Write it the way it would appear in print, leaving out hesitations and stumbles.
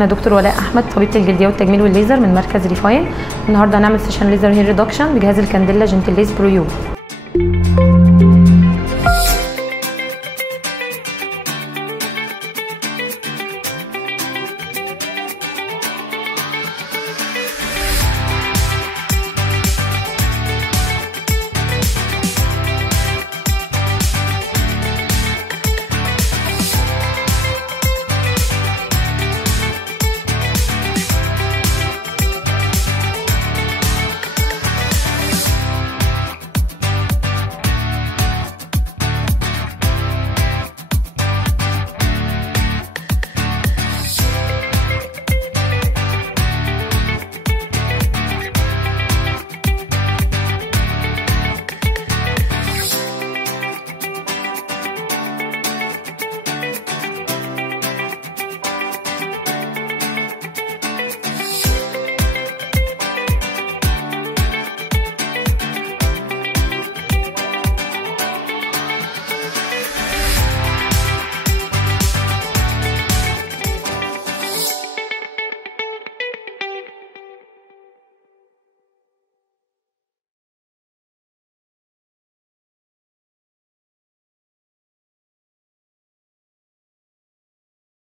انا دكتور ولاء احمد، طبيبه الجلديه والتجميل والليزر من مركز ريفاين. النهارده هنعمل سيشن ليزر هير ريدكشن بجهاز الكانديلا جنتليز برو يو.